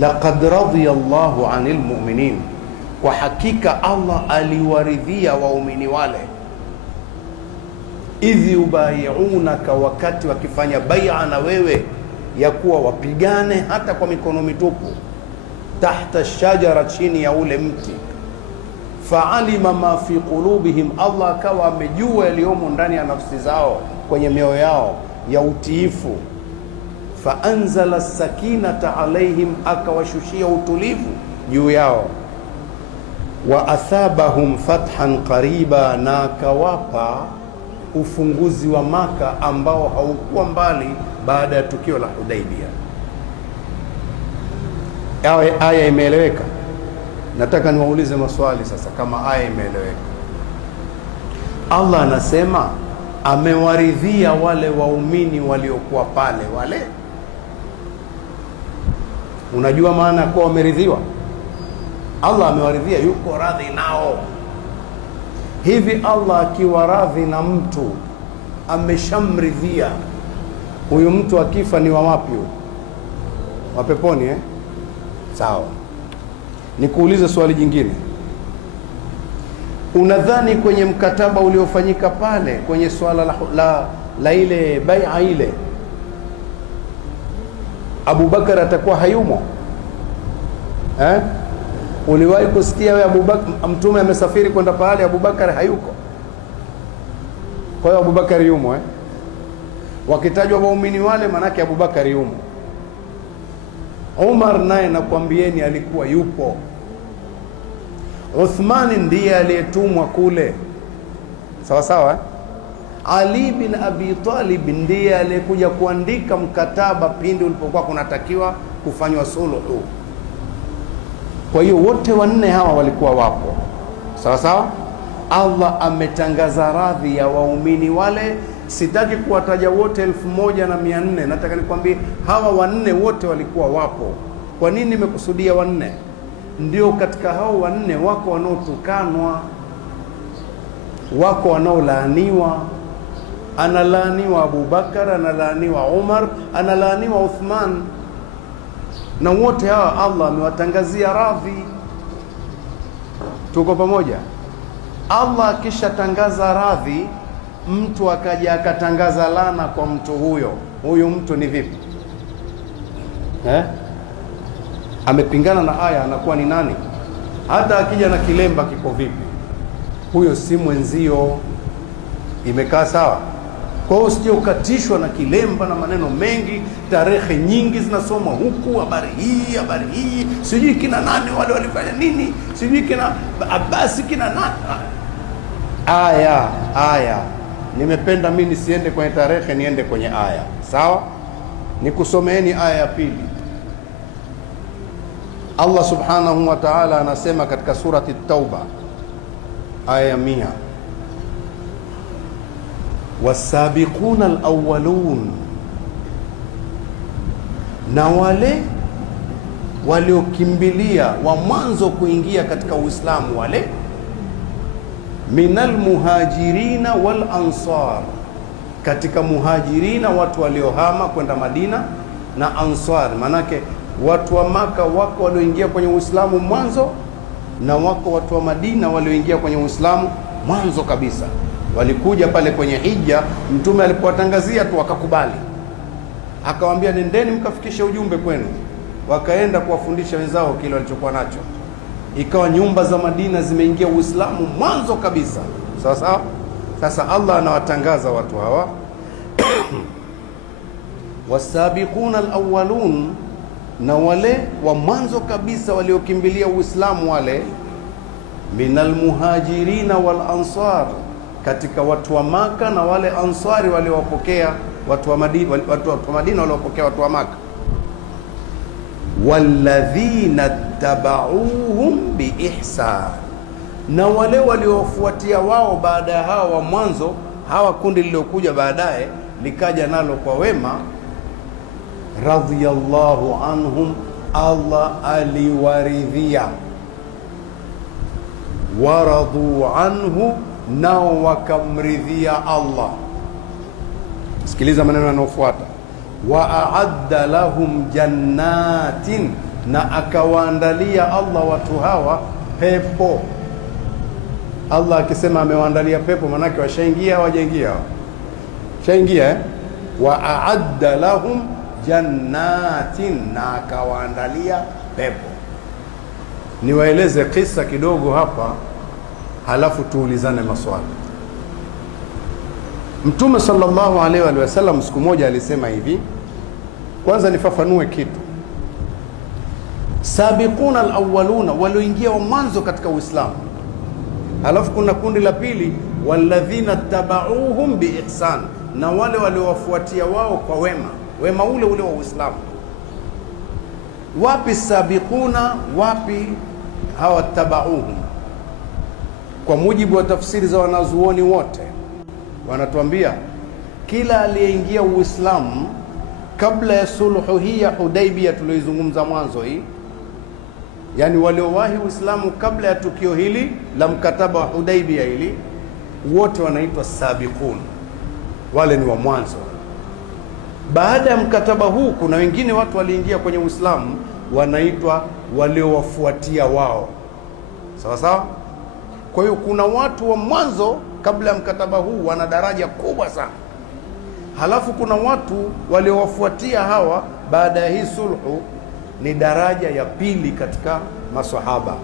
laqad radhiya Allahu 'anil mu'minin, kwa hakika Allah aliwaridhia waumini wale, idh yubayi'unaka, wakati wakifanya bai'a na wewe ya kuwa wapigane hata kwa mikono mitupu, tahta shajara, chini ya ule mti. Fa'alima ma fi qulubihim, Allah akawa amejua yaliyomo ndani ya nafsi zao, kwenye mioyo yao ya utiifu. Faanzala sakinata alaihim, akawashushia utulivu juu yao. Wa athabahum fathan qariba, na akawapa ufunguzi wa Maka ambao haukuwa mbali baada ya tukio la Hudaybiyah. Aya imeeleweka? Nataka niwaulize maswali sasa, kama aya imeeleweka. Allah anasema amewaridhia wale waumini waliokuwa pale wale. Unajua maana ya kuwa wameridhiwa? Allah amewaridhia, yuko radhi nao. Hivi Allah akiwa radhi na mtu, ameshamridhia, huyu mtu akifa ni wa wapi? Wa peponi, Sawa. Nikuulize swali jingine. Unadhani kwenye mkataba uliofanyika pale kwenye swala la ile bai'a ile, Abu Bakar atakuwa hayumo? Uliwahi kusikia wewe Abu Bakar, mtume amesafiri kwenda pale, Abu Bakar hayuko? Kwa hiyo Abu Bakar yumo, Wakitajwa waumini wale, manake Abu Bakar yumo. Umar naye nakwambieni alikuwa yupo. Uthmani ndiye aliyetumwa kule, sawa sawa. Ali bin Abi Talib ndiye aliyekuja kuandika mkataba pindi ulipokuwa kunatakiwa kufanywa suluhu. Kwa hiyo wote wanne hawa walikuwa wapo, sawa sawa. Allah ametangaza radhi ya waumini wale. Sitaki kuwataja wote 1400, nataka nikwambie hawa wanne wote walikuwa wapo. Kwa nini nimekusudia wanne? Ndio katika hao wanne wako wanaotukanwa, wako wanaolaaniwa. Analaaniwa Abu Bakar, analaaniwa Umar, analaaniwa Uthman, na wote hawa Allah amewatangazia radhi. Tuko pamoja? Allah akishatangaza radhi, mtu akaja akatangaza laana kwa mtu huyo, huyu mtu ni vipi? Amepingana na aya, anakuwa ni nani? Hata akija na kilemba kiko vipi, huyo si mwenzio. Imekaa sawa? Kwa hiyo usije ukatishwa na kilemba na maneno mengi, tarehe nyingi zinasoma huku, habari hii, sijui kina nani wale walifanya nini, sijui kina Abasi kina nani. Aya. Nimependa mimi nisiende kwenye tarehe, niende kwenye aya. Sawa? Nikusomeeni aya ya pili. Allah subhanahu wa ta'ala anasema katika surati Tauba aya 100, wasabiquna alawwalun, na wale waliokimbilia wa mwanzo kuingia katika Uislamu, wale minal muhajirina wal ansar, katika muhajirina watu waliohama kwenda Madina, na ansar manake watu wa Maka wako walioingia kwenye Uislamu mwanzo, na wako watu wa Madina walioingia kwenye Uislamu mwanzo kabisa. Walikuja pale kwenye hija, mtume alipowatangazia tu wakakubali, akawaambia nendeni mkafikishe ujumbe kwenu. Wakaenda kuwafundisha wenzao kile walichokuwa nacho, ikawa nyumba za Madina zimeingia Uislamu mwanzo kabisa, sawa sawa. Sasa Allah anawatangaza watu hawa wasabiquna alawwalun, na wale wa mwanzo kabisa waliokimbilia Uislamu, wale minal muhajirina wal ansar, katika watu wa Maka na wale ansari waliowapokea watu wa Madina, waliowapokea watu wa Maka. Walladhina tabauhum biihsan, na wale waliofuatia wao baada ya hawa wa mwanzo, hawa kundi liliokuja baadaye likaja nalo kwa wema. Radhiyallahu anhum, Allah aliwaridhia. Waradu anhu, nao wakamridhia Allah. Sikiliza maneno yanayofuata, wa a'adda lahum jannatin, na akawaandalia Allah watu hawa pepo. Allah akisema amewaandalia pepo, manake washaingia, hawajaingia? Shaingia. Wa a'adda lahum jannatin, na akawaandalia pepo. Niwaeleze kisa kidogo hapa, halafu tuulizane maswali. Mtume sallallahu alaihi wa sallam siku moja alisema hivi. Kwanza nifafanue kitu. Sabiquna alawwaluna, walioingia wa mwanzo katika Uislamu. Halafu kuna kundi la pili, walladhina tabauhum biihsan, na wale waliowafuatia wao kwa wema, wema ule ule wa Uislamu. Wapi sabiquna, wapi hawa tabauhum? Kwa mujibu wa tafsiri za wanazuoni wote wanatuambia kila aliyeingia Uislamu kabla ya sulhu hii ya Hudaibia tulioizungumza mwanzo hii, yani waliowahi Uislamu kabla ya tukio hili la mkataba wa Hudaibia hili, wote wanaitwa sabiqun, wale ni wa mwanzo. Baada ya mkataba huu kuna wengine watu waliingia kwenye Uislamu wanaitwa waliowafuatia wao, sawa sawa. Kwa hiyo kuna watu wa mwanzo kabla ya mkataba huu wana daraja kubwa sana, halafu kuna watu waliowafuatia hawa baada ya hii sulhu, ni daraja ya pili katika maswahaba.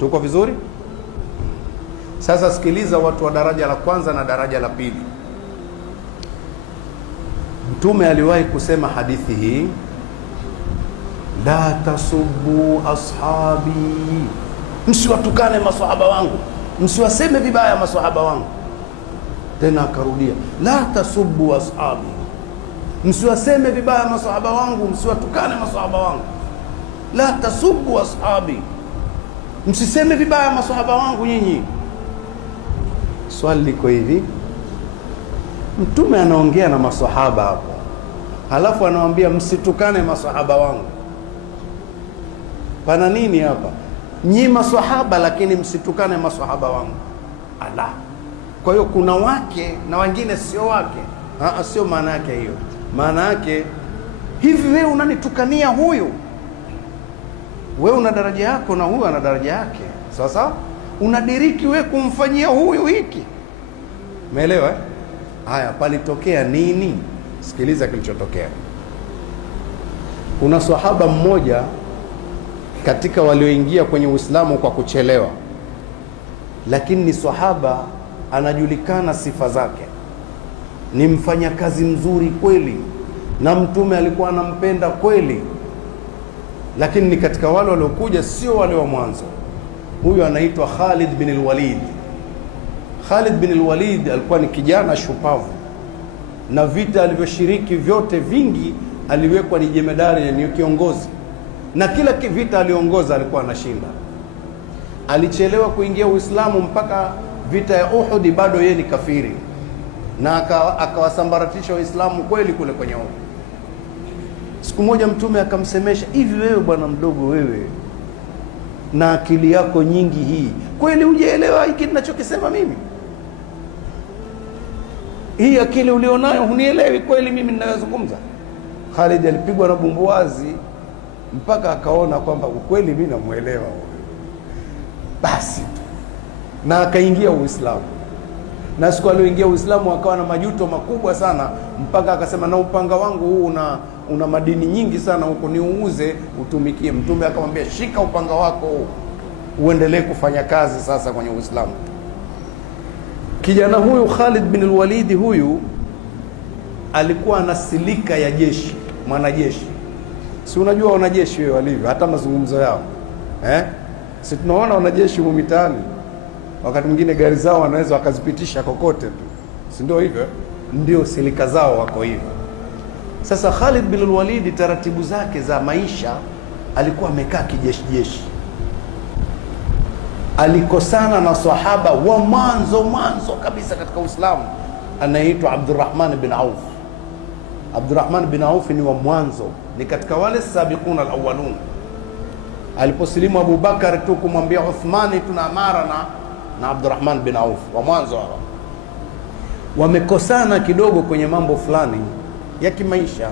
Tuko vizuri? Sasa sikiliza watu wa daraja la kwanza na daraja la pili. Mtume aliwahi kusema hadithi hii, la tasubbu ashabi, msiwatukane maswahaba wangu, msiwaseme vibaya maswahaba wangu. Tena akarudia, la tasubbu ashabi, msiwaseme vibaya maswahaba wangu, msiwatukane maswahaba wangu. La tasubbu ashabi, msiseme vibaya maswahaba wangu nyinyi. Swali liko hivi, Mtume anaongea na maswahaba hapo, halafu anawaambia msitukane maswahaba wangu. Pana nini hapa? Nyi maswahaba, lakini msitukane maswahaba wangu. Ala, kwa hiyo kuna wake na wengine sio wake? Sio maana yake hiyo. Maana yake hivi, wewe unanitukania huyu, wewe una daraja yako na huyu ana daraja yake, sasa unadiriki wewe kumfanyia huyu hiki. Umeelewa? Haya, palitokea nini? Sikiliza kilichotokea. Kuna sahaba mmoja katika walioingia kwenye Uislamu kwa kuchelewa, lakini ni sahaba anajulikana sifa zake, ni mfanyakazi mzuri kweli, na Mtume alikuwa anampenda kweli, lakini ni katika wale waliokuja, sio wale wa mwanzo. Huyu anaitwa Khalid bin al-Walid. Khalid bin al-Walid alikuwa ni kijana shupavu, na vita alivyoshiriki vyote vingi aliwekwa ni jemedari, ni kiongozi, na kila vita aliongoza alikuwa anashinda. Alichelewa kuingia Uislamu mpaka vita ya Uhud, bado yeye ni kafiri, na akawasambaratisha Waislamu kweli kule kwenye Uhud. Siku moja Mtume akamsemesha, hivi wewe bwana mdogo, wewe na akili yako nyingi hii, kweli hujaelewa hiki ninachokisema mimi? Hii akili ulionayo hunielewi kweli mimi ninayozungumza? Khalid alipigwa na bumbuazi mpaka akaona kwamba ukweli mimi namuelewa, basi tu, na akaingia Uislamu. Na siku alioingia Uislamu akawa na majuto makubwa sana, mpaka akasema, na upanga wangu huu una madini nyingi sana huko, niuuze utumikie. Mtume akamwambia, shika upanga wako uendelee kufanya kazi sasa kwenye Uislamu. Kijana huyu Khalid bin al-Walid huyu alikuwa ana silika ya jeshi, mwanajeshi. Si unajua wanajeshi wao walivyo, hata mazungumzo yao si tunaona wanajeshi huko mitaani, wakati mwingine gari zao wanaweza wakazipitisha kokote tu, si ndio hivyo? Ndio silika zao wako hivyo. Sasa Khalid bin al-Walid taratibu zake za maisha alikuwa amekaa kijeshi. Alikosana na sahaba wa mwanzo kabisa katika Uislamu, anaitwa Abdurrahman bin Auf. Abdurrahman bin Auf ni wa mwanzo, ni katika wale sabiquna al-awwalun. Aliposilimu Abu Bakar tu kumwambia Uthmani, tuna amara na Abdurrahman bin Auf, wa mwanzo hao. Wamekosana kidogo kwenye mambo fulani ya kimaisha,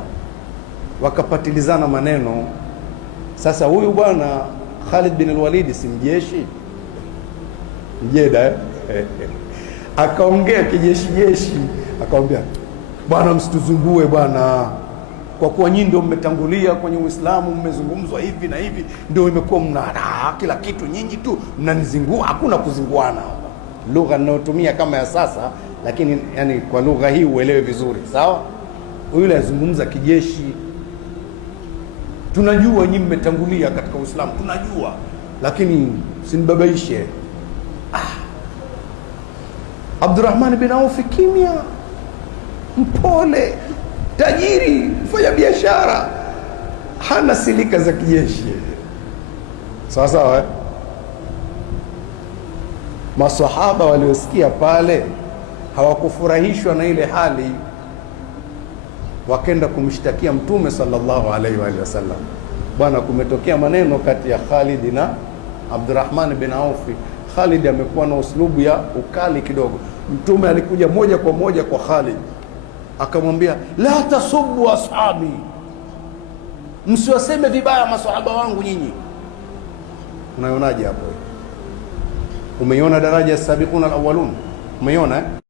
wakapatilizana maneno. Sasa huyu bwana Khalid bin al-Walid si mjeshi mjeda akaongea kijeshi, akamwambia bwana, msituzungue bwana, kwa kuwa nyinyi ndio mmetangulia kwenye Uislamu, mmezungumzwa hivi na hivi, ndio imekuwa mna kila kitu, nyinyi tu mnanizingua. Hakuna kuzinguana. Lugha ninayotumia kama ya sasa, lakini yani kwa lugha hii uelewe vizuri, sawa? Yule azungumza kijeshi, tunajua nyinyi mmetangulia katika Uislamu, tunajua, lakini sinibabaishe. Abdurrahman bin Auf kimya, mpole, tajiri, mfanya biashara, hana silika za kijeshi. Sawa sawa. Masahaba waliosikia pale hawakufurahishwa na ile hali, wakenda kumshtakia Mtume sallallahu alaihi wa sallam. Bwana, kumetokea maneno kati ya Khalid na Abdurrahman bin Auf. Khalid amekuwa na uslubu ya ukali kidogo. Mtume alikuja moja kwa moja kwa Khalid akamwambia, la tasubbu ashabi, msiwaseme vibaya masahaba wangu nyinyi. Unaionaje hapo? Umeiona daraja ya sabiquna alawwalun? Umeiona